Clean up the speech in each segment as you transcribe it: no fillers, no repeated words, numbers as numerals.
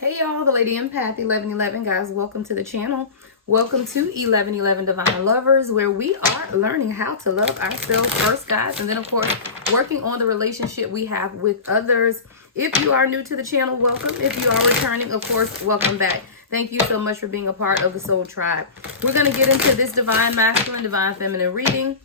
Hey y'all, the Lady Empath 1111 guys, welcome to the channel. Welcome to 1111 Divine Lovers, where we are learning how to love ourselves first, guys, and then of course working on the relationship we have with others. If you are new to the channel, welcome. If you are returning, of course, welcome back. Thank you so much for being a part of the Soul Tribe. We're going to get into this divine masculine, divine feminine reading,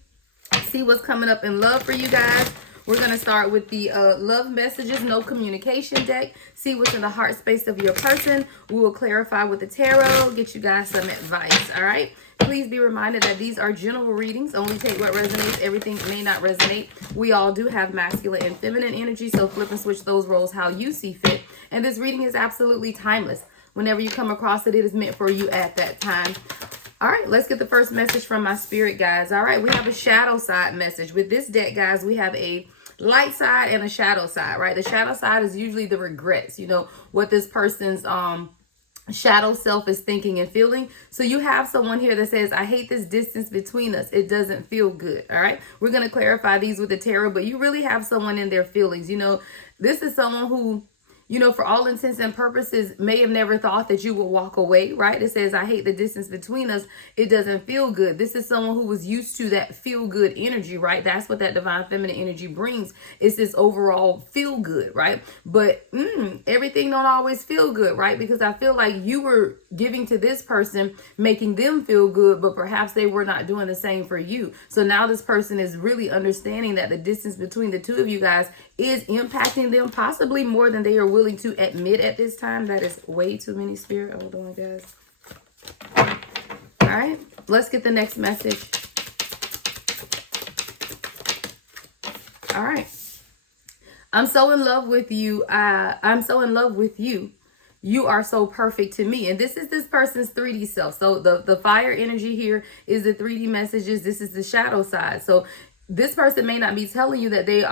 see what's coming up in love for you guys. We're going to start with the love messages, no communication deck. See what's in the heart space of your person. We will clarify with the tarot, get you guys some advice, all right? Please be reminded that these are general readings. Only take what resonates. Everything may not resonate. We all do have masculine and feminine energy, so flip and switch those roles how you see fit. And this reading is absolutely timeless. Whenever you come across it, it is meant for you at that time. All right, let's get the first message from my spirit, guys. All right, we have a shadow side message. With this deck, guys, we have a light side and a shadow side, right? The shadow side is usually the regrets, you know, what this person's shadow self is thinking and feeling. So you have someone here that says, I hate this distance between us. It doesn't feel good. All right, we're going to clarify these with the tarot, but you really have someone in their feelings. You know, this is someone who, you know, for all intents and purposes, may have never thought that you would walk away, right? It says, I hate the distance between us. It doesn't feel good. This is someone who was used to that feel good energy, right? That's what that divine feminine energy brings. It's this overall feel good, right? But everything don't always feel good, right? Because I feel like you were giving to this person, making them feel good, but perhaps they were not doing the same for you. So now this person is really understanding that the distance between the two of you guys is impacting them possibly more than they are willing to admit at this time. That is way too many, Spirit. Hold on, guys. All right, let's get the next message. All right. I'm so in love with you. I'm so in love with you. You are so perfect to me. And this is this person's 3D self. So the fire energy here is the 3D messages. This is the shadow side. So this person may not be telling you that they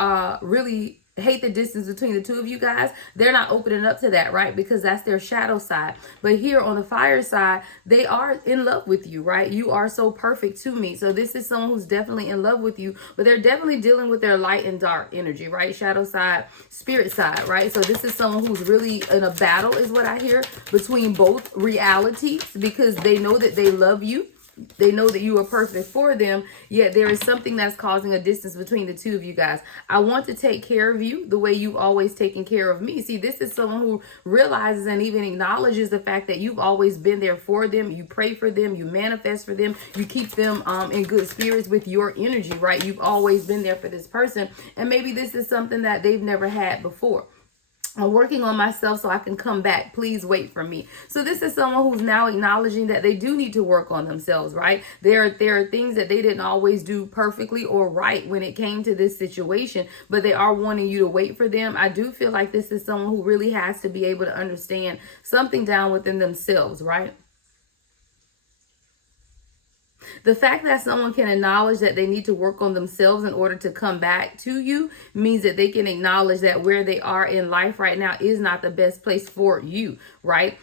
really hate the distance between the two of you guys. They're not opening up to that, right? Because that's their shadow side. But here on the fire side, they are in love with you, right? You are so perfect to me. So this is someone who's definitely in love with you, but they're definitely dealing with their light and dark energy, right? Shadow side, spirit side, right? So this is someone who's really in a battle, is what I hear, between both realities, because they know that they love you. They know that you are perfect for them, yet there is something that's causing a distance between the two of you guys. I want to take care of you the way you've always taken care of me. See, this is someone who realizes and even acknowledges the fact that you've always been there for them. You pray for them, you manifest for them, you keep them in good spirits with your energy, right? You've always been there for this person, and maybe this is something that they've never had before. I'm working on myself so I can come back. Please wait for me. So this is someone who's now acknowledging that they do need to work on themselves, right? There are things that they didn't always do perfectly or right when it came to this situation, but they are wanting you to wait for them. I do feel like this is someone who really has to be able to understand something down within themselves, right? The fact that someone can acknowledge that they need to work on themselves in order to come back to you means that they can acknowledge that where they are in life right now is not the best place for you, right?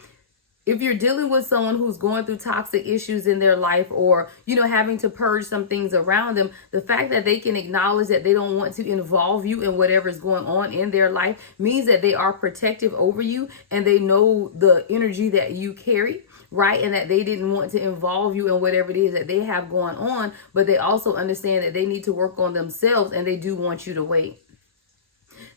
If you're dealing with someone who's going through toxic issues in their life, or, you know, having to purge some things around them, the fact that they can acknowledge that they don't want to involve you in whatever's going on in their life means that they are protective over you and they know the energy that you carry, right? And that they didn't want to involve you in whatever it is that they have going on, but they also understand that they need to work on themselves and they do want you to wait.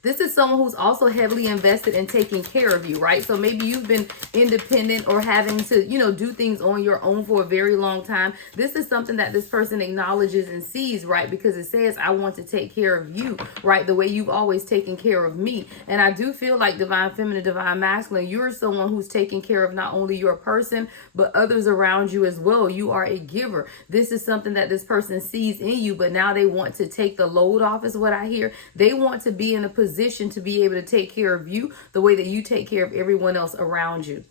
This is someone who's also heavily invested in taking care of you, right? So maybe you've been independent or having to, you know, do things on your own for a very long time. This is something that this person acknowledges and sees, right? Because it says, I want to take care of you, right? The way you've always taken care of me. And I do feel like divine feminine, divine masculine, you're someone who's taking care of not only your person, but others around you as well. You are a giver. This is something that this person sees in you, but now they want to take the load off, is what I hear. They want to be in a position to be able to take care of you the way that you take care of everyone else around you.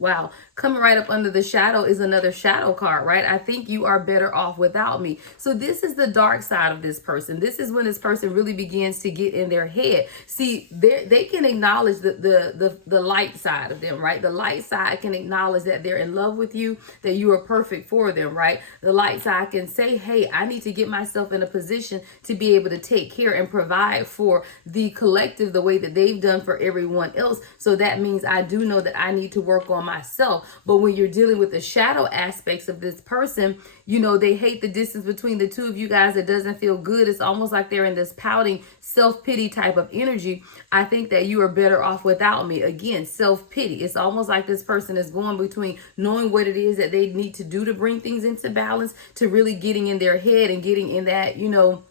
Wow. Coming right up under the shadow is another shadow card, right? I think you are better off without me. So this is the dark side of this person. This is when this person really begins to get in their head. See, they can acknowledge the light side of them, right? The light side can acknowledge that they're in love with you, that you are perfect for them, right? The light side can say, hey, I need to get myself in a position to be able to take care and provide for the collective the way that they've done for everyone else. So that means I do know that I need to work on myself. But when you're dealing with the shadow aspects of this person, you know, they hate the distance between the two of you guys. It doesn't feel good. It's almost like they're in this pouting, self-pity type of energy. I think that you are better off without me. Again, self-pity. It's almost like this person is going between knowing what it is that they need to do to bring things into balance, to really getting in their head and getting in that, you know,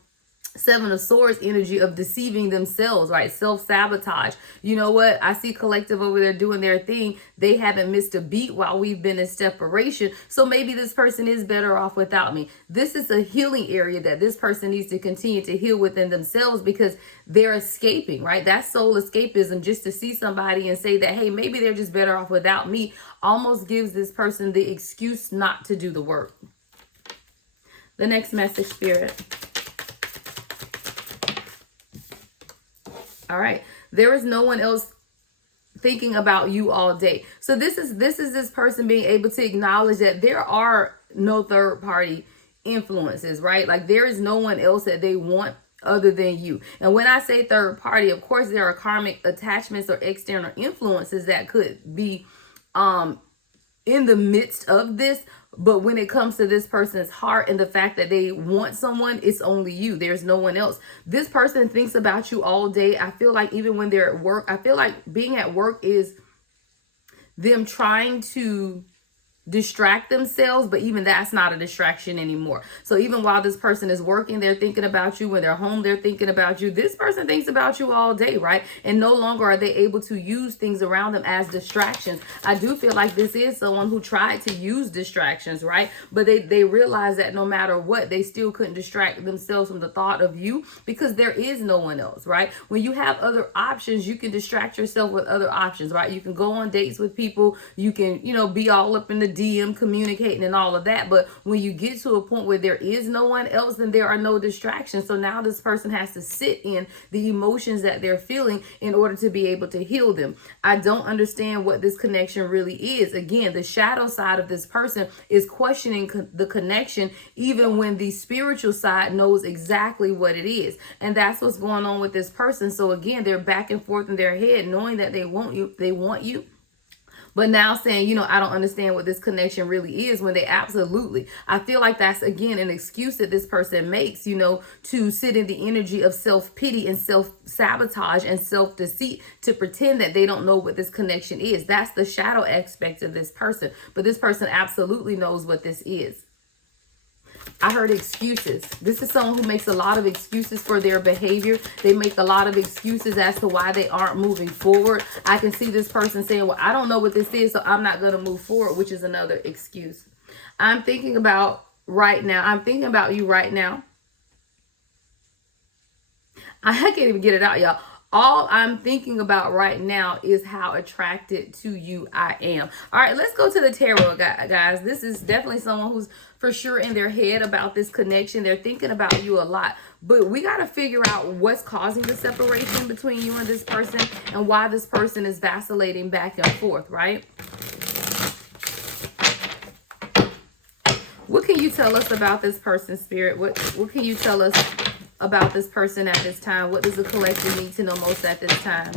Seven of Swords energy of deceiving themselves, right? Self-sabotage. You know what? I see collective over there doing their thing. They haven't missed a beat while we've been in separation. So maybe this person is better off without me. This is a healing area that this person needs to continue to heal within themselves, because they're escaping, right? That soul escapism, just to see somebody and say that, hey, maybe they're just better off without me, almost gives this person the excuse not to do the work. The next message, Spirit. All right. There is no one else thinking about you all day. So this is this person being able to acknowledge that there are no third party influences, right? Like there is no one else that they want other than you. And when I say third party, of course, there are karmic attachments or external influences that could be in the midst of this. But when it comes to this person's heart and the fact that they want someone, it's only you. There's no one else. This person thinks about you all day. I feel like even when they're at work, I feel like being at work is them trying to distract themselves, but even that's not a distraction anymore. So even while this person is working, they're thinking about you. When they're home, they're thinking about you. This person thinks about you all day, right? And no longer are they able to use things around them as distractions. I do feel like this is someone who tried to use distractions, right? But they realize that no matter what, they still couldn't distract themselves from the thought of you, because there is no one else, right? When you have other options, you can distract yourself with other options, right? You can go on dates with people. You can, you know, be all up in the DM communicating and all of that. But when you get to a point where there is no one else, then there are no distractions. So now this person has to sit in the emotions that they're feeling in order to be able to heal them. I don't understand what this connection really is. Again, the shadow side of this person is questioning the connection, even when the spiritual side knows exactly what it is. And that's what's going on with this person. So again, they're back and forth in their head, knowing that they want you, but now saying, you know, I don't understand what this connection really is, when they absolutely, I feel like that's, again, an excuse that this person makes, you know, to sit in the energy of self-pity and self-sabotage and self-deceit, to pretend that they don't know what this connection is. That's the shadow aspect of this person. But this person absolutely knows what this is. I heard excuses. This is someone who makes a lot of excuses for their behavior. They make a lot of excuses as to why they aren't moving forward. I can see this person saying, well, I don't know what this is, so I'm not going to move forward, which is another excuse. I'm thinking about right now. I'm thinking about you right now. I can't even get it out, y'all. All I'm thinking about right now is how attracted to you I am. All right, let's go to the tarot, guys. This is definitely someone who's for sure in their head about this connection. They're thinking about you a lot. But we got to figure out what's causing the separation between you and this person, and why this person is vacillating back and forth, right? What can you tell us about this person, Spirit? What can you tell us about this person at this time? What does the collective need to know most at this time?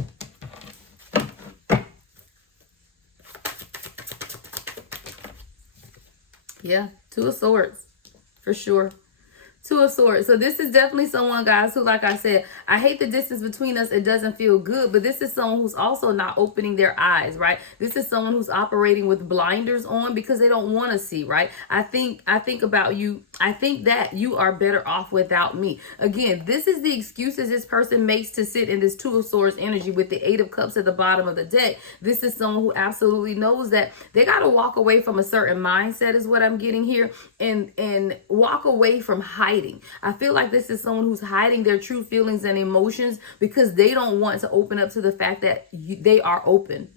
Yeah, Two of Swords, for sure. Two of Swords. So this is definitely someone, guys, who, like I said, I hate the distance between us. It doesn't feel good. But this is someone who's also not opening their eyes, right? This is someone who's operating with blinders on because they don't want to see, right? I think about you. I think that you are better off without me. Again, this is the excuses this person makes to sit in this Two of Swords energy with the Eight of Cups at the bottom of the deck. This is someone who absolutely knows that they got to walk away from a certain mindset, is what I'm getting here, and walk away from hiding hiding. I feel like this is someone who's hiding their true feelings and emotions because they don't want to open up to the fact that they are open,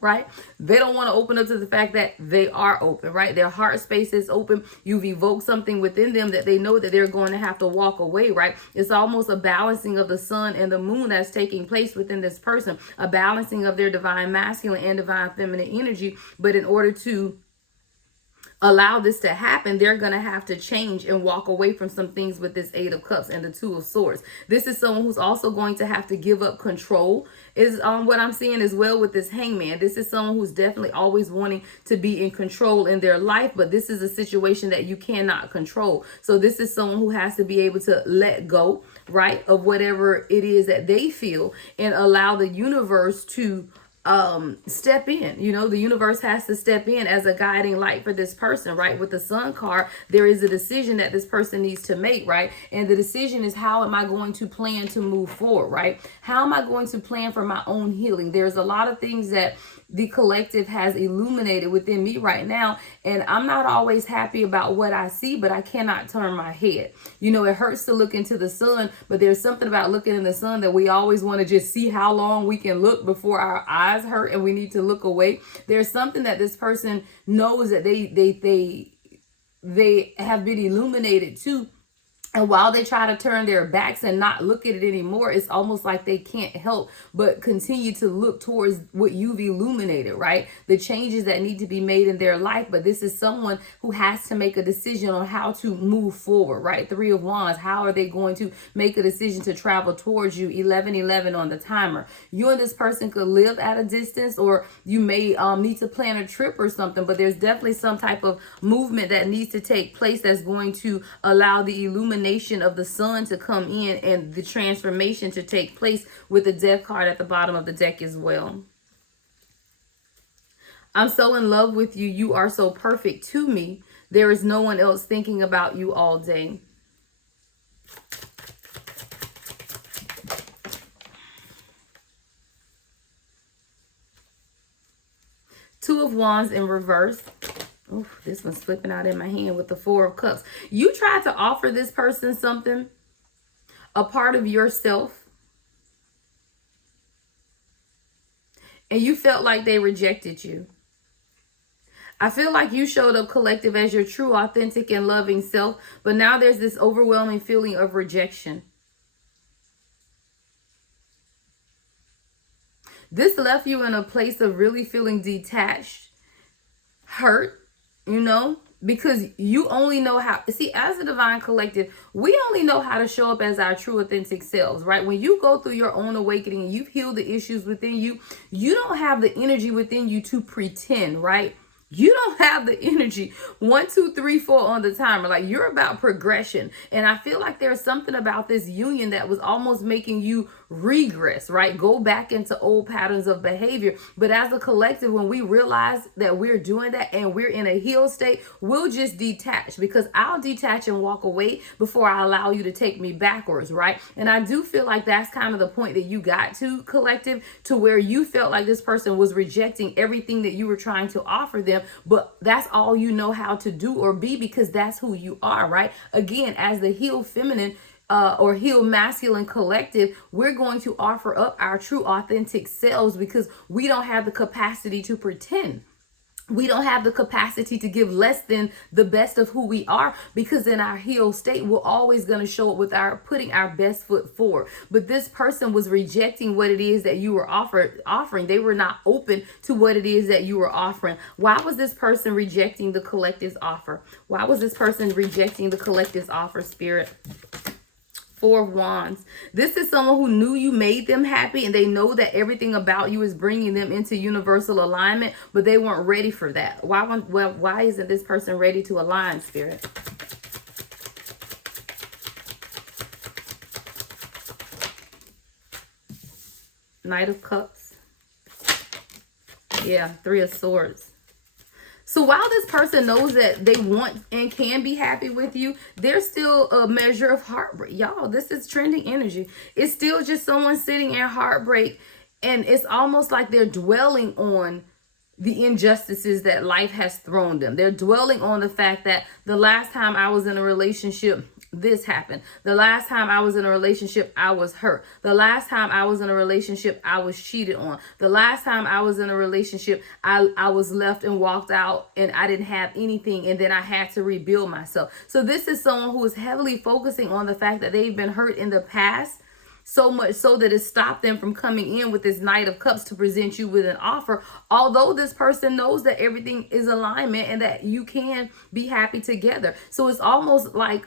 right? They don't want to open up to the fact that they are open, right? Their heart space is open. You've evoked something within them that they know that they're going to have to walk away, right? It's almost a balancing of the sun and the moon that's taking place within this person, a balancing of their divine masculine and divine feminine energy. But in order to allow this to happen, they're going to have to change and walk away from some things with this Eight of Cups and the Two of Swords. This is someone who's also going to have to give up control, is what I'm seeing as well with this Hangman. This is someone who's definitely always wanting to be in control in their life, but this is a situation that you cannot control. So this is someone who has to be able to let go, right, of whatever it is that they feel and allow the universe to step in. You know, the universe has to step in as a guiding light for this person, right? With the Sun card, there is a decision that this person needs to make, right? And the decision is, how am I going to plan to move forward, right? How am I going to plan for my own healing? There's a lot of things that the collective has illuminated within me right now, and I'm not always happy about what I see, but I cannot turn my head. You know, it hurts to look into the sun, but there's something about looking in the sun that we always want to just see how long we can look before our eyes hurt and we need to look away. There's something that this person knows that they have been illuminated to. And while they try to turn their backs and not look at it anymore, it's almost like they can't help but continue to look towards what you've illuminated, right? The changes that need to be made in their life. But this is someone who has to make a decision on how to move forward, right? Three of Wands. How are they going to make a decision to travel towards you? 11:11 on the timer. You and this person could live at a distance, or you may need to plan a trip or something. But there's definitely some type of movement that needs to take place that's going to allow the illumination of the sun to come in and the transformation to take place, with the Death card at the bottom of the deck as well. I'm so in love with you. You are so perfect to me. There is no one else thinking about you all day. Two of Wands in reverse. Oh, this one's flipping out in my hand with the Four of Cups. You tried to offer this person something, a part of yourself, and you felt like they rejected you. I feel like you showed up, collective, as your true, authentic, and loving self, but now there's this overwhelming feeling of rejection. This left you in a place of really feeling detached, hurt, you know, because you only know how, see, as a divine collective, we only know how to show up as our true authentic selves, right? When you go through your own awakening and you've healed the issues within you, you don't have the energy within you to pretend, right? You don't have the energy. 1, 2, 3, 4 on the timer. Like, you're about progression. And I feel like there's something about this union that was almost making you regress, right? Go back into old patterns of behavior. But as a collective, when we realize that we're doing that and we're in a healed state, we'll just detach, because I'll detach and walk away before I allow you to take me backwards, right? And I do feel like that's kind of the point that you got to, collective, to where you felt like this person was rejecting everything that you were trying to offer them, but that's all you know how to do or be, because that's who you are, right? Again, as the healed feminine or healed masculine collective, we're going to offer up our true authentic selves, because we don't have the capacity to pretend. We don't have the capacity to give less than the best of who we are, because in our healed state, we're always going to show up with putting our best foot forward. But this person was rejecting what it is that you were offering. They were not open to what it is that you were offering. Why was this person rejecting the collective's offer? Why was this person rejecting the collective's offer, Spirit? Four of Wands. This is someone who knew you made them happy, and they know that everything about you is bringing them into universal alignment, but they weren't ready for that. Why isn't this person ready to align, Spirit? Knight of Cups. Yeah, Three of Swords. So while this person knows that they want and can be happy with you, there's still a measure of heartbreak. Y'all, this is trending energy. It's still just someone sitting in heartbreak, and it's almost like they're dwelling on the injustices that life has thrown them. They're dwelling on the fact that the last time I was in a relationship, this happened. The last time I was in a relationship, I was hurt. The last time I was in a relationship, I was cheated on. The last time I was in a relationship, I was left and walked out and I didn't have anything, and then I had to rebuild myself. So this is someone who is heavily focusing on the fact that they've been hurt in the past, so much so that it stopped them from coming in with this Knight of Cups to present you with an offer. Although this person knows that everything is alignment and that you can be happy together. So it's almost like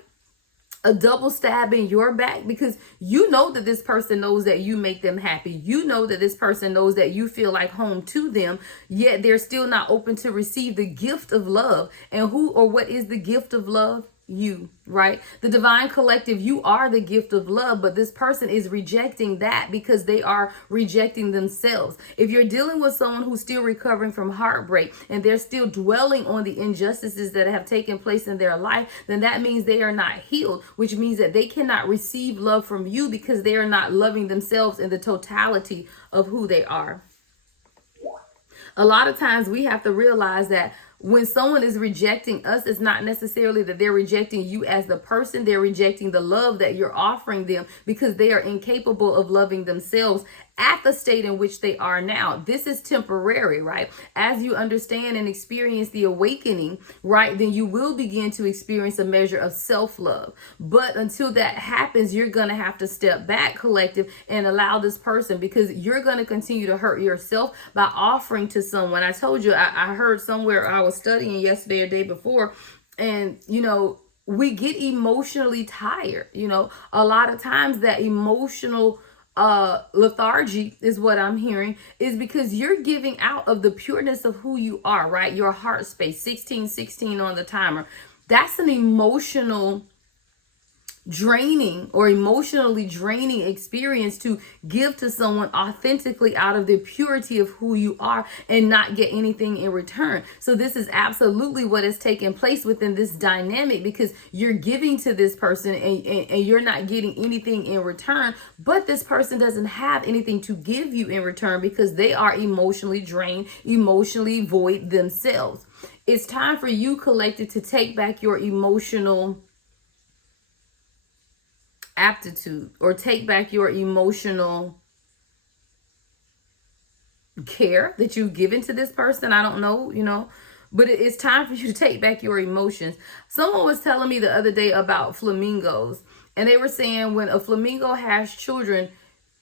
a double stab in your back, because you know that this person knows that you make them happy. You know that this person knows that you feel like home to them, yet they're still not open to receive the gift of love. And who or what is the gift of love? You, right? The divine collective, you are the gift of love, but this person is rejecting that because they are rejecting themselves. If you're dealing with someone who's still recovering from heartbreak and they're still dwelling on the injustices that have taken place in their life, then that means they are not healed, which means that they cannot receive love from you because they are not loving themselves in the totality of who they are. A lot of times we have to realize that when someone is rejecting us, it's not necessarily that they're rejecting you as the person. They're rejecting the love that you're offering them because they are incapable of loving themselves at the state in which they are now. This is temporary, right? As you understand and experience the awakening, right, then you will begin to experience a measure of self-love. But until that happens, you're going to have to step back, collective, and allow this person, because you're going to continue to hurt yourself by offering to someone. I told you, I heard somewhere, I was studying yesterday or day before, and we get emotionally tired. A lot of times that emotional lethargy is what I'm hearing, is because you're giving out of the pureness of who you are, right? Your heart space, 1616 on the timer. That's an emotionally draining experience to give to someone authentically out of the purity of who you are and not get anything in return. So this is absolutely what is taking place within this dynamic, because you're giving to this person and you're not getting anything in return, but this person doesn't have anything to give you in return because they are emotionally drained, emotionally void themselves. It's time for you, collective, to take back your emotional aptitude, or take back your emotional care that you've given to this person. I don't know, but it's time for you to take back your emotions. Someone was telling me the other day about flamingos, and they were saying when a flamingo has children,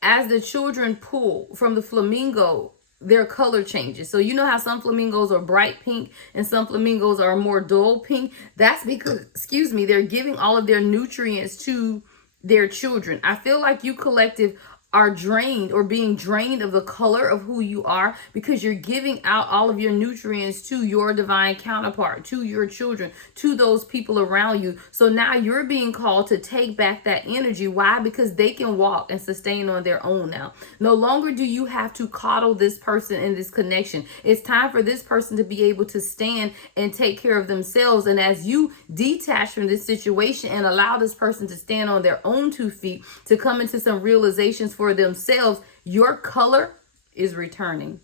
as the children pull from the flamingo, their color changes. So you know how some flamingos are bright pink and some flamingos are more dull pink? That's because, they're giving all of their nutrients to their children. I feel like you, collective, are drained or being drained of the color of who you are because you're giving out all of your nutrients to your divine counterpart, to your children, to those people around you. So now you're being called to take back that energy. Why? Because they can walk and sustain on their own now. No longer do you have to coddle this person in this connection. It's time for this person to be able to stand and take care of themselves. And as you detach from this situation and allow this person to stand on their own 2 feet, to come into some realizations for themselves, your color is returning.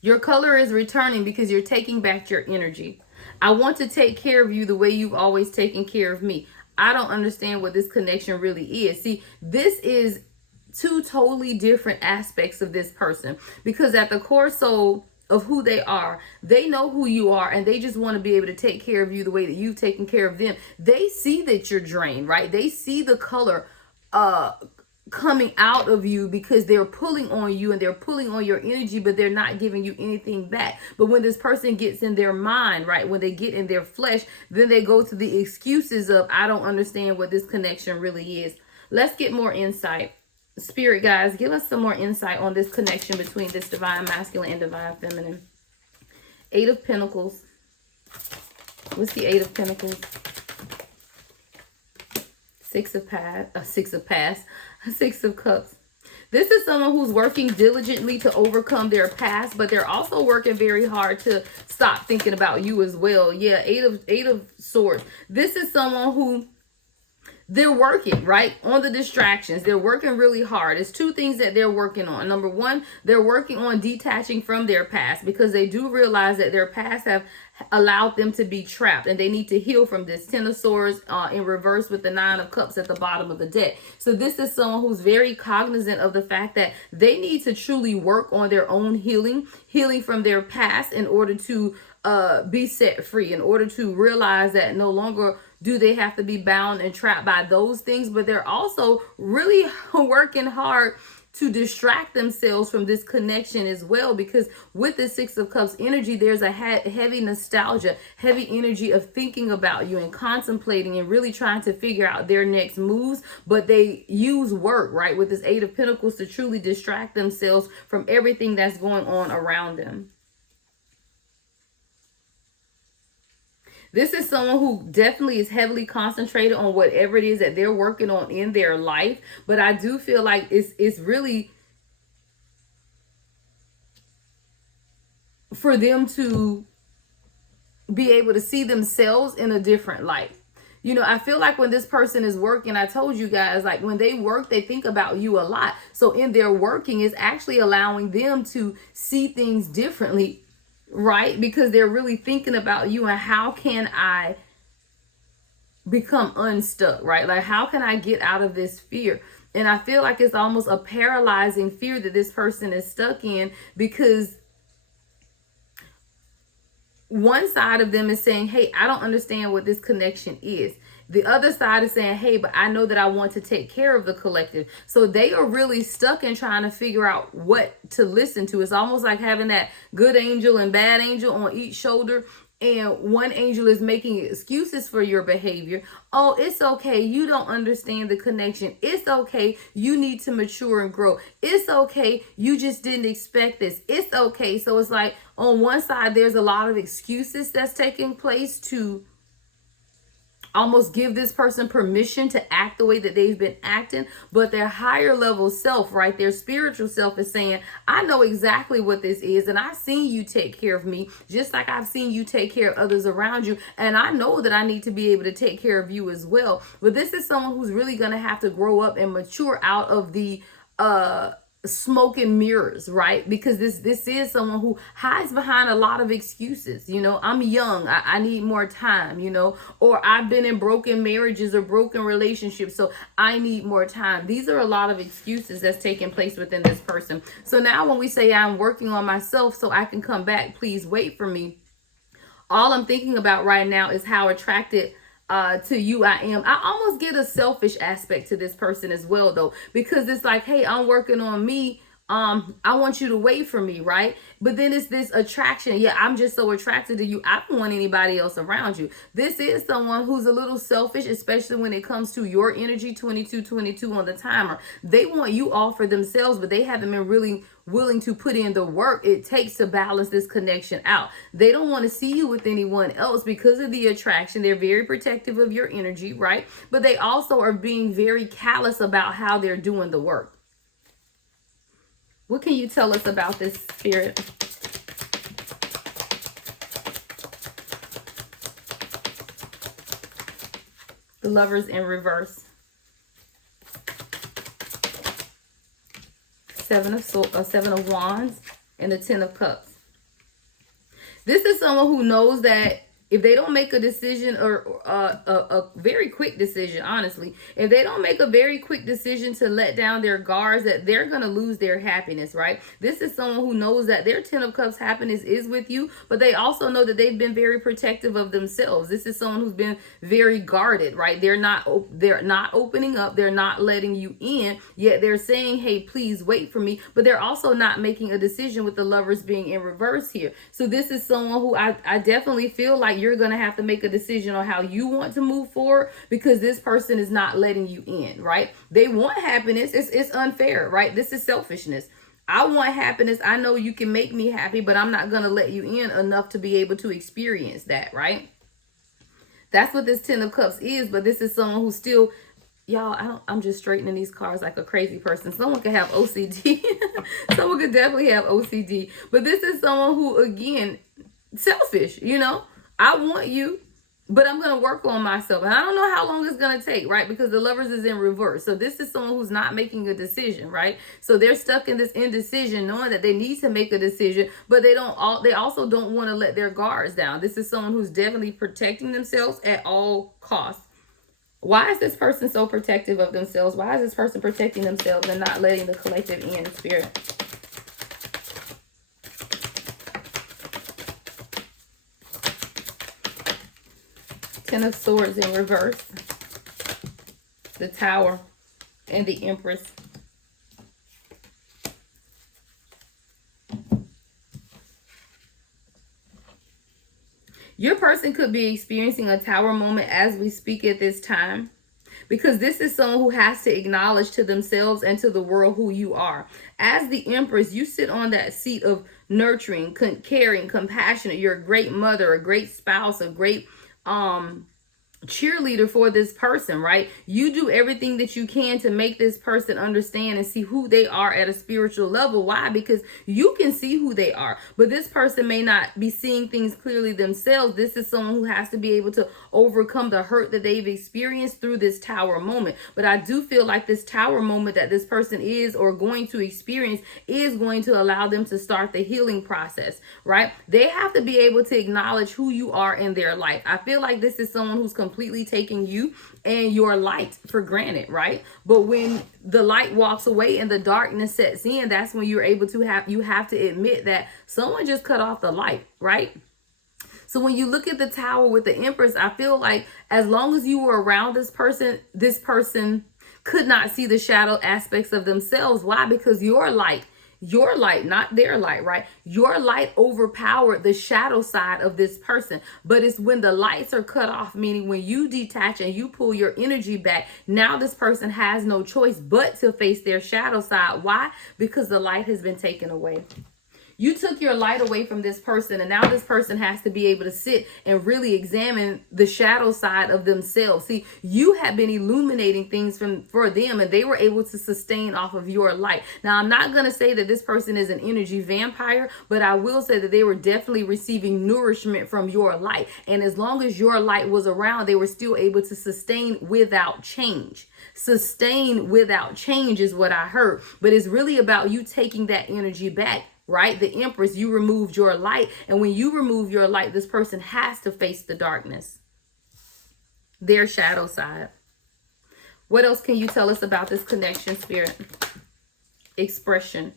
Your color is returning because you're taking back your energy. I want to take care of you the way you've always taken care of me. I don't understand what this connection really is. See, this is 2 totally different aspects of this person, because at the core soul of who they are, they know who you are, and they just want to be able to take care of you the way that you've taken care of them. They see that you're drained, right? They see the color coming out of you because they're pulling on you and they're pulling on your energy, but they're not giving you anything back. But when this person gets in their mind, right, when they get in their flesh, then they go to the excuses of, I don't understand what this connection really is. Let's get more insight. Spirit guys, give us some more insight on this connection between this divine masculine and divine feminine. 8 of Pentacles. What's the 8 of Pentacles? 6 of Cups. This is someone who's working diligently to overcome their past, but they're also working very hard to stop thinking about you as well. Yeah, 8 of Swords. This is someone who they're working, right, on the distractions. They're working really hard. It's two things that they're working on. Number one, they're working on detaching from their past, because they do realize that their past have allowed them to be trapped, and they need to heal from this. Ten of Swords in reverse with the Nine of Cups at the bottom of the deck. So this is someone who's very cognizant of the fact that they need to truly work on their own healing from their past in order to be set free, in order to realize that no longer do they have to be bound and trapped by those things, but they're also really working hard to distract themselves from this connection as well, because with the Six of Cups energy, there's a heavy nostalgia, heavy energy of thinking about you and contemplating and really trying to figure out their next moves. But they use work, right, with this Eight of Pentacles to truly distract themselves from everything that's going on around them. This is someone who definitely is heavily concentrated on whatever it is that they're working on in their life. But I do feel like it's really for them to be able to see themselves in a different light. You know, I feel like when this person is working, I told you guys, like when they work, they think about you a lot. So in their working is actually allowing them to see things differently, right? Because they're really thinking about you and how can I become unstuck, right? Like how can I get out of this fear? And I feel like it's almost a paralyzing fear that this person is stuck in, because one side of them is saying, hey, I don't understand what this connection is. The other side is saying, hey, but I know that I want to take care of the collective. So they are really stuck in trying to figure out what to listen to. It's almost like having that good angel and bad angel on each shoulder. And one angel is making excuses for your behavior. Oh, it's okay. You don't understand the connection. It's okay. You need to mature and grow. It's okay. You just didn't expect this. It's okay. So it's like on one side, there's a lot of excuses that's taking place to almost give this person permission to act the way that they've been acting. But their higher level self, right, their spiritual self is saying, I know exactly what this is, and I've seen you take care of me just like I've seen you take care of others around you, and I know that I need to be able to take care of you as well. But this is someone who's really going to have to grow up and mature out of the smoke and mirrors, right? Because this is someone who hides behind a lot of excuses. You know, I'm young, I need more time, you know, or I've been in broken marriages or broken relationships, so I need more time. These are a lot of excuses that's taking place within this person. So now when we say I'm working on myself so I can come back, please wait for me, all I'm thinking about right now is how attracted to you I am. I almost get a selfish aspect to this person as well, though, because it's like, hey, I'm working on me. I want you to wait for me, right? But then it's this attraction. Yeah, I'm just so attracted to you. I don't want anybody else around you. This is someone who's a little selfish, especially when it comes to your energy. 22 on the timer. They want you all for themselves, but they haven't been really willing to put in the work it takes to balance this connection out. They don't want to see you with anyone else because of the attraction. They're very protective of your energy, right? But they also are being very callous about how they're doing the work. What can you tell us about this, Spirit? The Lovers in reverse. Seven of Wands and the Ten of Cups. This is someone who knows that if they don't make a decision, or a very quick decision, honestly, if they don't make a very quick decision to let down their guards, that they're going to lose their happiness, right? This is someone who knows that their Ten of Cups happiness is with you, but they also know that they've been very protective of themselves. This is someone who's been very guarded, right? They're not opening up. They're not letting you in, yet they're saying, hey, please wait for me. But they're also not making a decision with the Lovers being in reverse here. So this is someone who I definitely feel like you're going to have to make a decision on how you want to move forward, because this person is not letting you in, right? They want happiness. It's unfair, right? This is selfishness. I want happiness. I know you can make me happy, but I'm not going to let you in enough to be able to experience that, right? That's what this Ten of Cups is. But this is someone who still, y'all, I'm just straightening these cards like a crazy person. Someone could have OCD. Someone could definitely have OCD. But this is someone who, again, selfish, you know? I want you. but I'm going to work on myself. And I don't know how long it's going to take, right? Because the Lovers is in reverse. So this is someone who's not making a decision, right? So they're stuck in this indecision, knowing that they need to make a decision, but they also don't want to let their guards down. This is someone who's definitely protecting themselves at all costs. Why is this person so protective of themselves? Why is this person protecting themselves and not letting the collective in, Spirit? Ten of Swords in reverse, the Tower, and the Empress. Your person could be experiencing a Tower moment as we speak at this time, because this is someone who has to acknowledge to themselves and to the world who you are. As the Empress, you sit on that seat of nurturing, caring, compassionate. You're a great mother, a great spouse, a great cheerleader for this person, right? You do everything that you can to make this person understand and see who they are at a spiritual level. Why? Because you can see who they are, but this person may not be seeing things clearly themselves. This is someone who has to be able to overcome the hurt that they've experienced through this Tower moment. But I do feel like this Tower moment that this person is or going to experience is going to allow them to start the healing process, right? They have to be able to acknowledge who you are in their life. I feel like this is someone who's completely taking you and your light for granted, right? But when the light walks away and the darkness sets in, that's when you're able to you have to admit that someone just cut off the light, right? So when you look at the Tower with the Empress, I feel like as long as you were around this person could not see the shadow aspects of themselves. Why? Because your light, not their light, right? Your light overpowered the shadow side of this person. But it's when the lights are cut off, meaning when you detach and you pull your energy back, now this person has no choice but to face their shadow side. Why? Because the light has been taken away. You took your light away from this person, and now this person has to be able to sit and really examine the shadow side of themselves. See, you have been illuminating things for them, and they were able to sustain off of your light. Now, I'm not going to say that this person is an energy vampire, but I will say that they were definitely receiving nourishment from your light. And as long as your light was around, they were still able to sustain without change. Sustain without change is what I heard. But it's really about you taking that energy back. Right? The Empress, you removed your light. And when you remove your light, this person has to face the darkness, their shadow side. What else can you tell us about this connection, Spirit? Expression.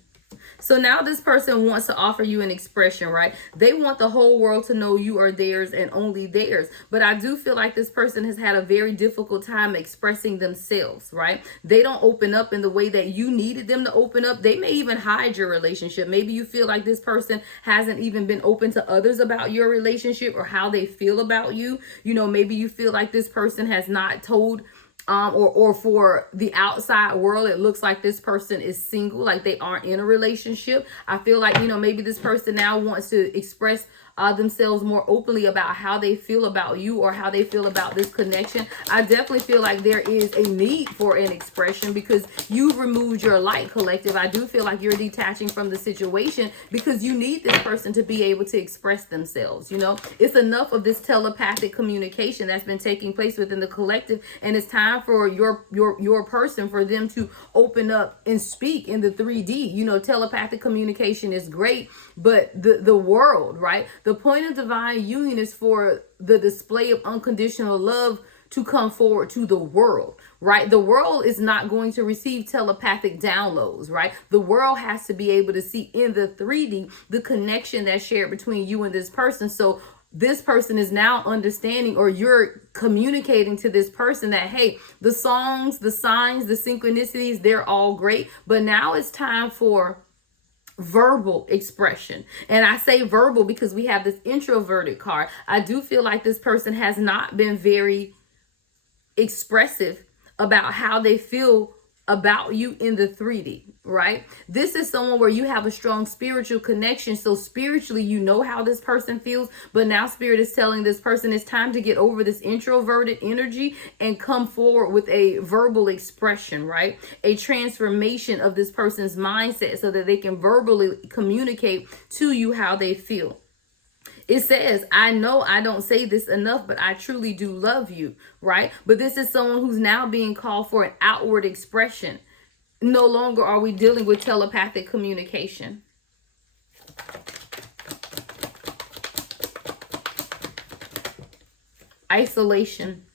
So now this person wants to offer you an expression, right? They want the whole world to know you are theirs and only theirs. But I do feel like this person has had a very difficult time expressing themselves, right? They don't open up in the way that you needed them to open up. They may even hide your relationship. Maybe you feel like this person hasn't even been open to others about your relationship or how they feel about you. You know, maybe you feel like this person has not told or for the outside world, it looks like this person is single, like they aren't in a relationship. I feel like, you know, maybe this person now wants to express themselves more openly about how they feel about you or how they feel about this connection. I definitely feel like there is a need for an expression because you've removed your light, collective. I do feel like you're detaching from the situation because you need this person to be able to express themselves. You know, it's enough of this telepathic communication that's been taking place within the collective, and it's time for your person, for them to open up and speak in the 3D. You know, telepathic communication is great, but the world, right? The point of divine union is for the display of unconditional love to come forward to the world, right? The world is not going to receive telepathic downloads, right? The world has to be able to see in the 3D the connection that's shared between you and this person. So this person is now understanding, or you're communicating to this person that, hey, the songs, the signs, the synchronicities, they're all great, but now it's time for verbal expression. And I say verbal because we have this introverted card. I do feel like this person has not been very expressive about how they feel about you in the 3D, right? This is someone where you have a strong spiritual connection. So spiritually, you know how this person feels, but now Spirit is telling this person it's time to get over this introverted energy and come forward with a verbal expression, right? A transformation of this person's mindset so that they can verbally communicate to you how they feel. It says, I know I don't say this enough, but I truly do love you, right? But this is someone who's now being called for an outward expression. No longer are we dealing with telepathic communication. Isolation.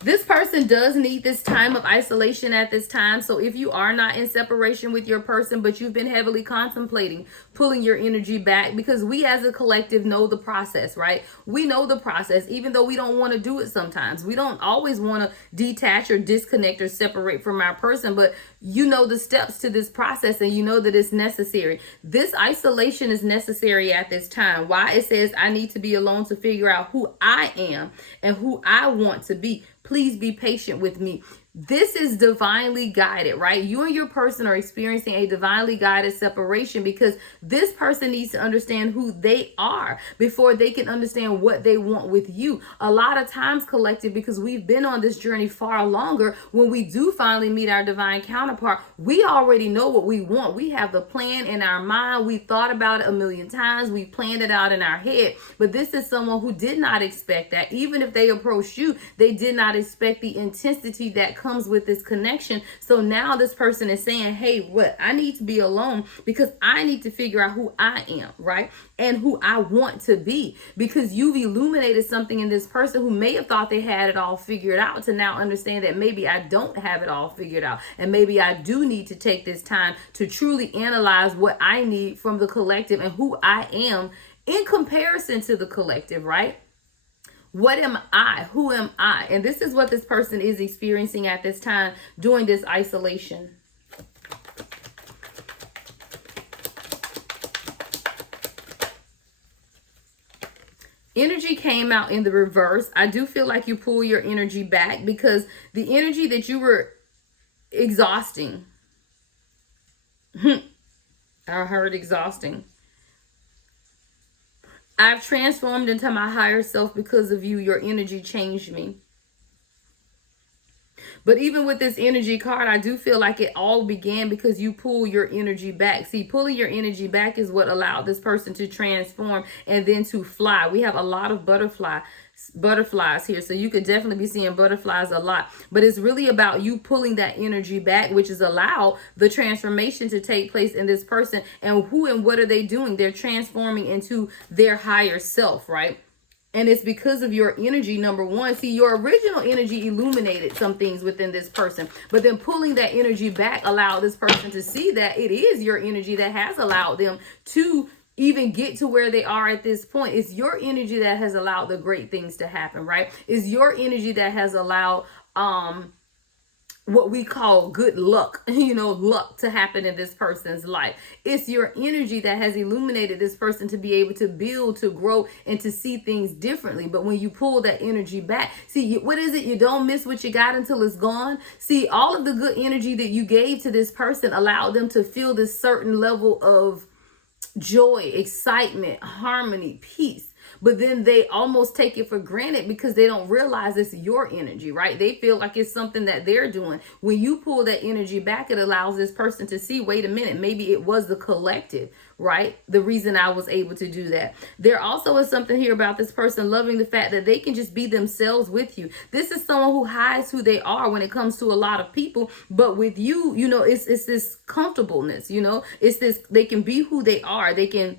This person does need this time of isolation at this time. So if you are not in separation with your person, but you've been heavily contemplating pulling your energy back, because we as a collective know the process, right? We know the process, even though we don't want to do it sometimes. We don't always want to detach or disconnect or separate from our person, but you know the steps to this process and you know that it's necessary. This isolation is necessary at this time. Why? It says, I need to be alone to figure out who I am and who I want to be. Please be patient with me. This is divinely guided, right? You and your person are experiencing a divinely guided separation because this person needs to understand who they are before they can understand what they want with you. A lot of times, collective, because we've been on this journey far longer, when we do finally meet our divine counterpart, we already know what we want. We have the plan in our mind. We thought about it a million times. We planned it out in our head. But this is someone who did not expect that. Even if they approached you, they did not expect the intensity that comes with this connection. So now this person is saying, hey, what? I need to be alone because I need to figure out who I am, right? And who I want to be, because you've illuminated something in this person who may have thought they had it all figured out to now understand that maybe I don't have it all figured out. And maybe I do need to take this time to truly analyze what I need from the collective and who I am in comparison to the collective, right? What am I? Who am I? And this is what this person is experiencing at this time during this isolation. Energy came out in the reverse. I do feel like you pull your energy back because the energy that you were exhausting. I heard exhausting. I've transformed into my higher self because of you. Your energy changed me. But even with this energy card, I do feel like it all began because you pull your energy back. See, pulling your energy back is what allowed this person to transform and then to fly. We have a lot of butterflies here, so you could definitely be seeing butterflies a lot, but it's really about you pulling that energy back, which is allow the transformation to take place in this person. And who and what are they doing? They're transforming into their higher self, right? And it's because of your energy, number one. See, your original energy illuminated some things within this person, but then pulling that energy back allowed this person to see that it is your energy that has allowed them to even get to where they are at this point. It's your energy that has allowed the great things to happen, right? It's your energy that has allowed what we call good luck, luck to happen in this person's life. It's your energy that has illuminated this person to be able to build, to grow, and to see things differently. But when you pull that energy back, see, what is it? You don't miss what you got until it's gone. See, all of the good energy that you gave to this person allowed them to feel this certain level of joy, excitement, harmony, peace. But then they almost take it for granted because they don't realize it's your energy, right? They feel like it's something that they're doing. When you pull that energy back, it allows this person to see, wait a minute, maybe it was the collective, right? The reason I was able to do that. There also is something here about this person loving the fact that they can just be themselves with you. This is someone who hides who they are when it comes to a lot of people, but with you, it's this comfortableness, it's this, they can be who they are. They can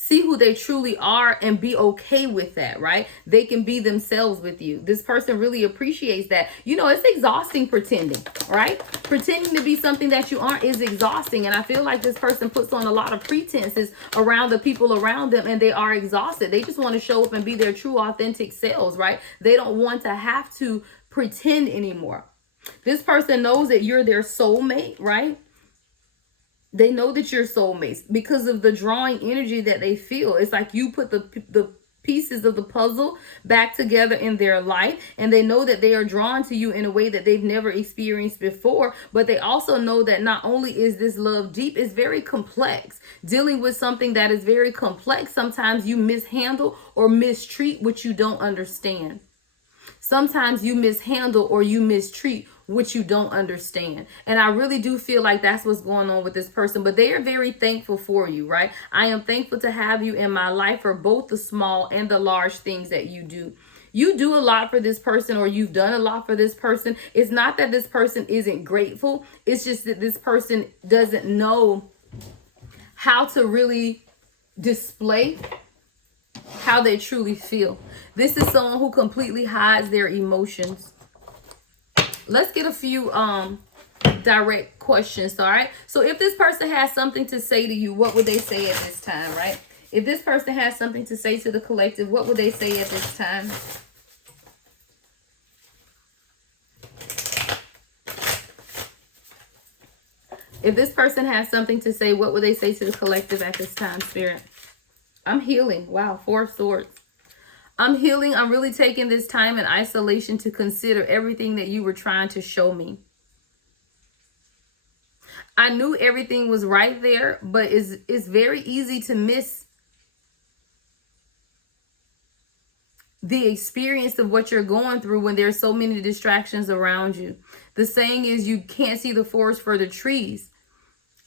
see who they truly are and be okay with that, right? They can be themselves with you. This person really appreciates that. It's exhausting pretending, right? Pretending to be something that you aren't is exhausting. And I feel like this person puts on a lot of pretenses around the people around them and they are exhausted. They just want to show up and be their true, authentic selves, right? They don't want to have to pretend anymore. This person knows that you're their soulmate, right? They know that you're soulmates because of the drawing energy that they feel. It's like you put the pieces of the puzzle back together in their life, and they know that they are drawn to you in a way that they've never experienced before. But they also know that not only is this love deep, it's very complex. Dealing with something that is very complex, sometimes you mishandle or mistreat what you don't understand. Sometimes you mishandle or you mistreat what you don't understand. And I really do feel like that's what's going on with this person. But they are very thankful for you, right? I am thankful to have you in my life for both the small and the large things that you do. You do a lot for this person, or you've done a lot for this person. It's not that this person isn't grateful. It's just that this person doesn't know how to really display how they truly feel. This is someone who completely hides their emotions. Let's get a few direct questions, all right? So if this person has something to say to you, what would they say at this time, right? If this person has something to say to the collective, what would they say at this time? If this person has something to say, what would they say to the collective at this time, Spirit? I'm healing. Wow, 4 of Swords. I'm healing. I'm really taking this time in isolation to consider everything that you were trying to show me. I knew everything was right there, but it's very easy to miss the experience of what you're going through when there's so many distractions around you. The saying is, you can't see the forest for the trees.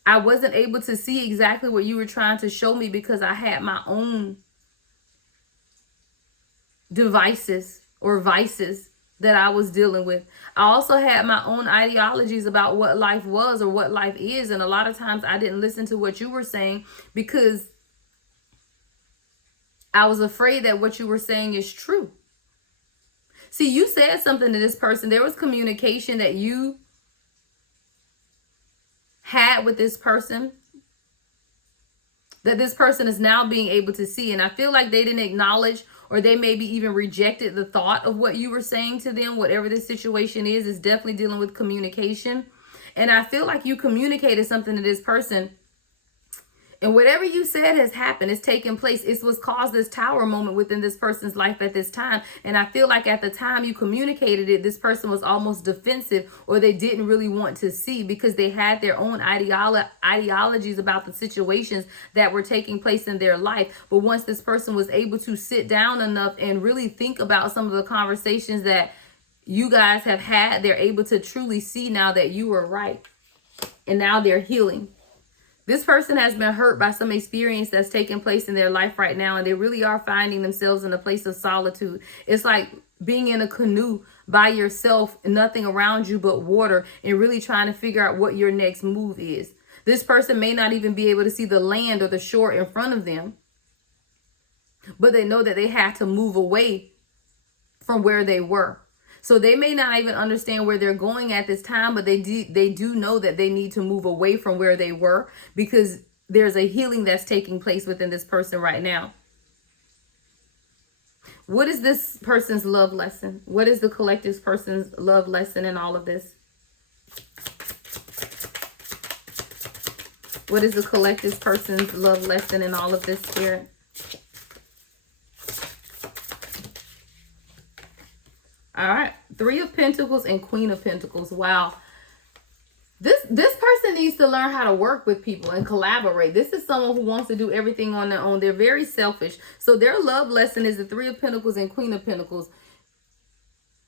I wasn't able to see exactly what you were trying to show me because I had my own devices or vices that I was dealing with. I also had my own ideologies about what life was or what life is. And a lot of times I didn't listen to what you were saying because I was afraid that what you were saying is true. See, you said something to this person. There was communication that you had with this person that this person is now being able to see. And I feel like they didn't acknowledge, or they maybe even rejected the thought of what you were saying to them. Whatever this situation is definitely dealing with communication. And I feel like you communicated something to this person, and whatever you said has happened, it's taken place. It's what's caused this tower moment within this person's life at this time. And I feel like at the time you communicated it, this person was almost defensive, or they didn't really want to see because they had their own ideologies about the situations that were taking place in their life. But once this person was able to sit down enough and really think about some of the conversations that you guys have had, they're able to truly see now that you were right. And now they're healing. This person has been hurt by some experience that's taking place in their life right now, and they really are finding themselves in a place of solitude. It's like being in a canoe by yourself, nothing around you but water, and really trying to figure out what your next move is. This person may not even be able to see the land or the shore in front of them, but they know that they have to move away from where they were. So they may not even understand where they're going at this time, but they do know that they need to move away from where they were because there's a healing that's taking place within this person right now. What is this person's love lesson? What is the collective person's love lesson in all of this? What is the collective person's love lesson in all of this, Spirit? All right, 3 of Pentacles and Queen of Pentacles. Wow. This person needs to learn how to work with people and collaborate. This is someone who wants to do everything on their own. They're very selfish. So their love lesson is the 3 of Pentacles and Queen of Pentacles.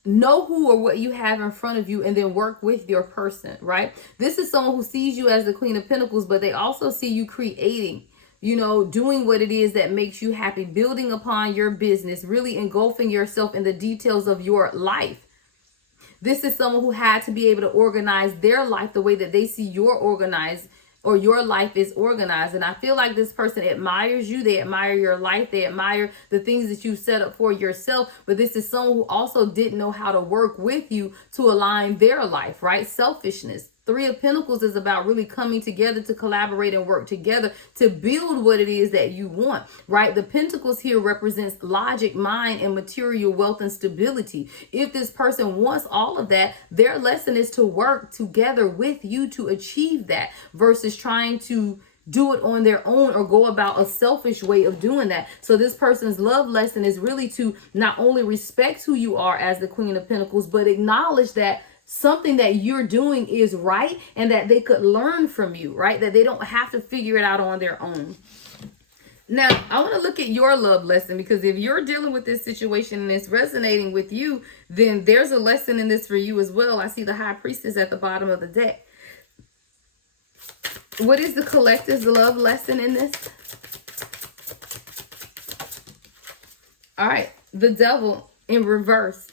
Know who or what you have in front of you and then work with your person, right? This is someone who sees you as the Queen of Pentacles, but they also see you creating, doing what it is that makes you happy, building upon your business, really engulfing yourself in the details of your life. This is someone who had to be able to organize their life the way that they see your life is organized. And I feel like this person admires you. They admire your life. They admire the things that you set up for yourself. But this is someone who also didn't know how to work with you to align their life, right? Selfishness. 3 of Pentacles is about really coming together to collaborate and work together to build what it is that you want, right? The Pentacles here represents logic, mind, and material wealth and stability. If this person wants all of that, their lesson is to work together with you to achieve that versus trying to do it on their own or go about a selfish way of doing that. So this person's love lesson is really to not only respect who you are as the Queen of Pentacles, but acknowledge that something that you're doing is right and that they could learn from you, right? That they don't have to figure it out on their own. Now, I want to look at your love lesson, because if you're dealing with this situation and it's resonating with you, then there's a lesson in this for you as well. I see the High Priestess at the bottom of the deck. What is the collective's love lesson in this? All right, the Devil in reverse.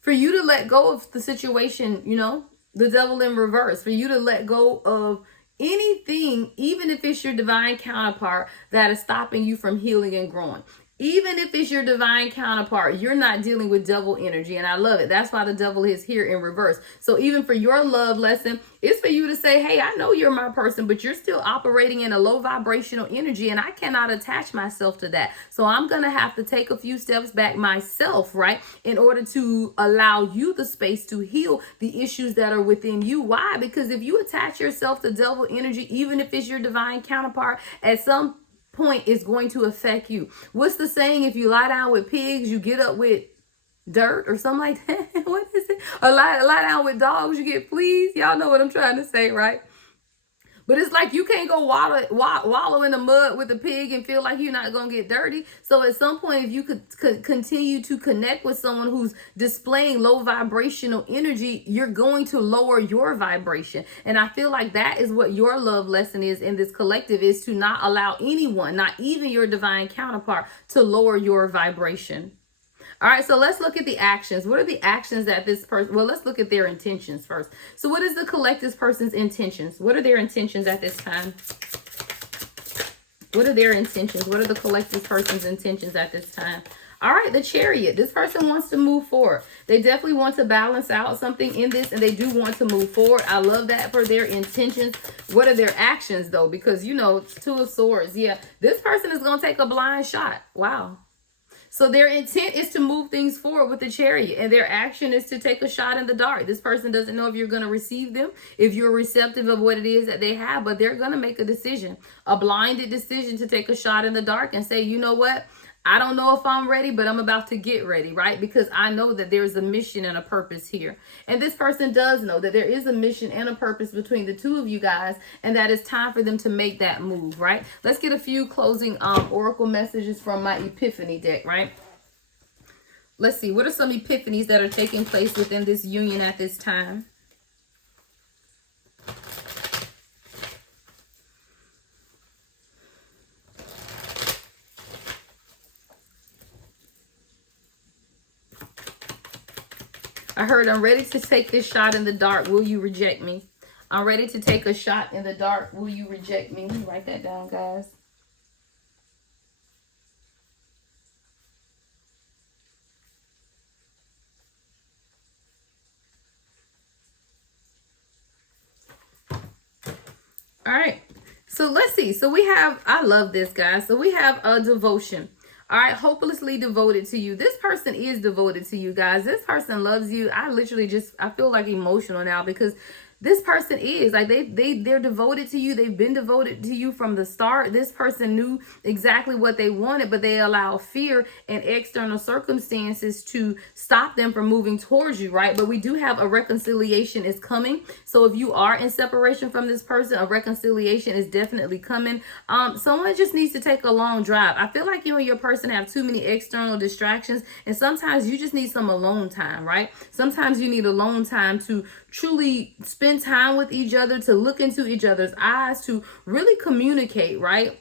For you to let go of the situation, you know, the Devil in reverse. For you to let go of anything, even if it's your divine counterpart that is stopping you from healing and growing. Even if it's your divine counterpart, you're not dealing with devil energy. And I love it. That's why the Devil is here in reverse. So even for your love lesson, it's for you to say, hey, I know you're my person, but you're still operating in a low vibrational energy, and I cannot attach myself to that. So I'm going to have to take a few steps back myself, right, in order to allow you the space to heal the issues that are within you. Why? Because if you attach yourself to devil energy, even if it's your divine counterpart, at some point it's going to affect you. What's the saying? If you lie down with pigs, you get up with dirt, or something like that. What is it? Or lie down with dogs, you get fleas. Y'all know what I'm trying to say, right? But it's like you can't go wallow in the mud with a pig and feel like you're not going to get dirty. So at some point, if you could continue to connect with someone who's displaying low vibrational energy, you're going to lower your vibration. And I feel like that is what your love lesson is in this collective, is to not allow anyone, not even your divine counterpart, to lower your vibration. All right, so let's look at the actions. What are the actions that this person, well, let's look at their intentions first. So what is the collective person's intentions? What are their intentions at this time? What are their intentions? What are the collective person's intentions at this time? All right, the Chariot. This person wants to move forward. They definitely want to balance out something in this, and they do want to move forward. I love that for their intentions. What are their actions, though? Because, you know, Two of Swords. Yeah, this person is going to take a blind shot. Wow. So their intent is to move things forward with the Chariot, and their action is to take a shot in the dark. This person doesn't know if you're going to receive them, if you're receptive of what it is that they have, but they're going to make a decision, a blinded decision to take a shot in the dark and say, you know what? I don't know if I'm ready, but I'm about to get ready, right? Because I know that there's a mission and a purpose here. And this person does know that there is a mission and a purpose between the two of you guys, and that it's time for them to make that move, right? Let's get a few closing oracle messages from my Epiphany deck, right? Let's see. What are some epiphanies that are taking place within this union at this time? I heard, I'm ready to take this shot in the dark. Will you reject me? I'm ready to take a shot in the dark. Will you reject me? Let me write that down, guys. All right. So let's see. So we have, I love this, guys. So we have a devotion. All right, hopelessly devoted to you. This person is devoted to you, guys. This person loves you. I feel like emotional now, because this person is like, they're devoted to you. They've been devoted to you from the start. This person knew exactly what they wanted, but they allow fear and external circumstances to stop them from moving towards you, right? But we do have a reconciliation is coming. So if you are in separation from this person, a reconciliation is definitely coming. Someone just needs to take a long drive. I feel like you and your person have too many external distractions, and sometimes you just need some alone time, right? Sometimes you need alone time to truly spend time with each other, to look into each other's eyes, to really communicate, right?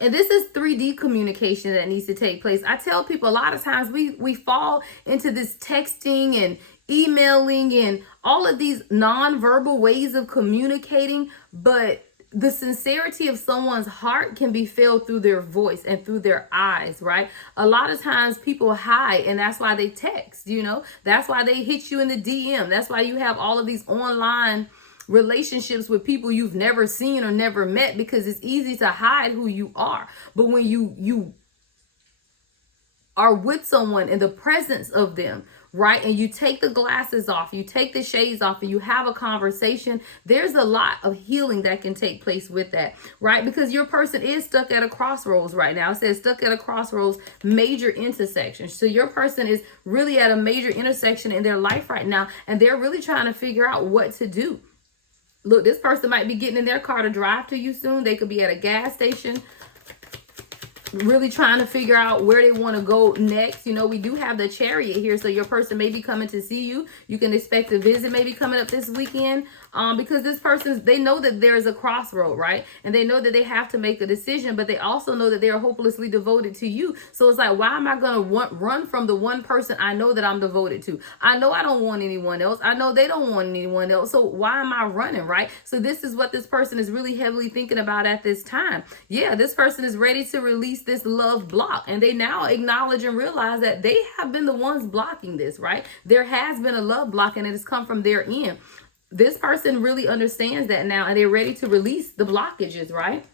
And this is 3D communication that needs to take place. I tell people a lot of times we fall into this texting and emailing and all of these nonverbal ways of communicating, but the sincerity of someone's heart can be felt through their voice and through their eyes, right? A lot of times people hide, and that's why they text, you know? That's why they hit you in the DM. That's why you have all of these online relationships with people you've never seen or never met, because it's easy to hide who you are. But when you are with someone in the presence of them, right, and you take the glasses off, you take the shades off, and you have a conversation, there's a lot of healing that can take place with that, right? Because your person is stuck at a crossroads right now. It says stuck at a crossroads, major intersection. So your person is really at a major intersection in their life right now, and they're really trying to figure out what to do. Look, this person might be getting in their car to drive to you soon. They could be at a gas station. really trying to figure out where they want to go next. You know, we do have the Chariot here, so your person may be coming to see you. You can expect a visit maybe coming up this weekend, because this person, they know that there's a crossroad, right? And they know that they have to make a decision, but they also know that they're hopelessly devoted to you. So it's like, why am I going to run from the one person I know that I'm devoted to? I know I don't want anyone else. I know they don't want anyone else. So why am I running, right? So this is what this person is really heavily thinking about at this time. Yeah, this person is ready to release this love block, and they now acknowledge and realize that they have been the ones blocking this, right? There has been a love block, and it has come from their end. This person really understands that now, and they're ready to release the blockages, right?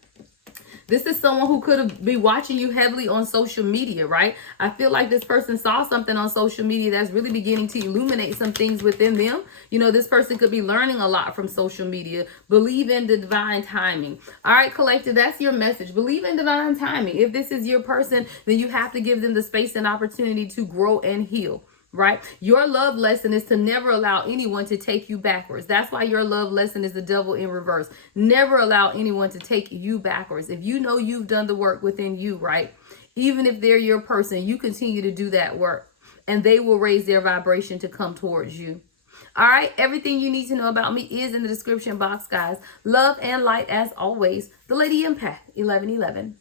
This is someone who could be watching you heavily on social media, right? I feel like this person saw something on social media that's really beginning to illuminate some things within them. You know, this person could be learning a lot from social media. Believe in the divine timing. All right, collective, that's your message. Believe in divine timing. If this is your person, then you have to give them the space and opportunity to grow and heal. Right? Your love lesson is to never allow anyone to take you backwards. That's why your love lesson is the devil in reverse. Never allow anyone to take you backwards. If you know you've done the work within you, right? Even if they're your person, you continue to do that work, and they will raise their vibration to come towards you. All right, everything you need to know about me is in the description box, guys. Love and light as always. The Lady Empath, 1111.